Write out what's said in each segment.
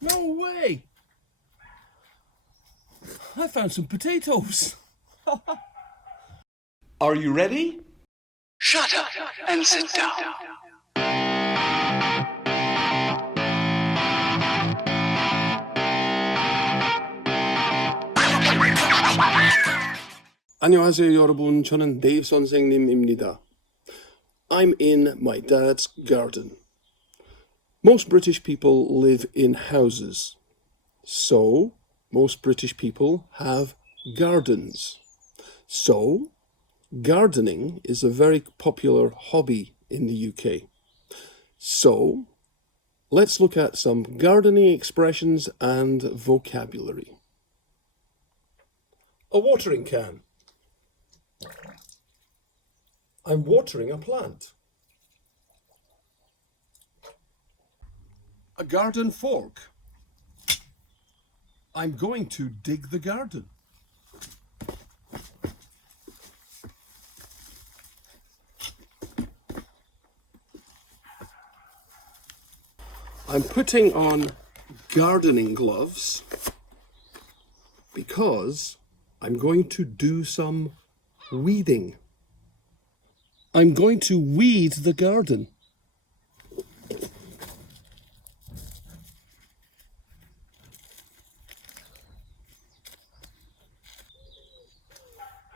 No way! I found some potatoes. Are you ready? Shut up and sit down. 안녕하세요, 여러분. 저는 데이브 선생님입니다. I'm in my dad's garden. Most British people live in houses. So, most British people have gardens. So, gardening is a very popular hobby in the UK. So, let's look at some gardening expressions and vocabulary. A watering can. I'm watering a plant. A garden fork. I'm going to dig the garden. I'm putting on gardening gloves because I'm going to do some weeding. I'm going to weed the garden.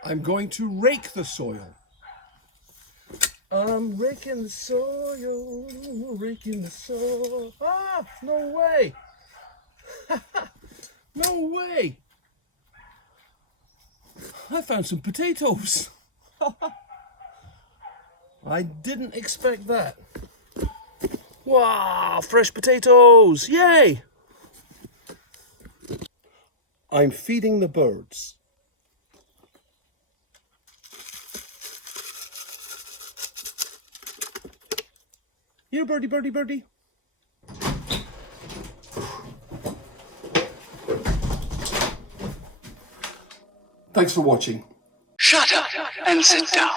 I'm going to rake the soil. I'm raking the soil, raking the soil. Ah, no way! No way! I found some potatoes. I didn't expect that. Wow, fresh potatoes! Yay! I'm feeding the birds. Here, birdie, birdie, birdie. Thanks for watching. Shut up and sit down.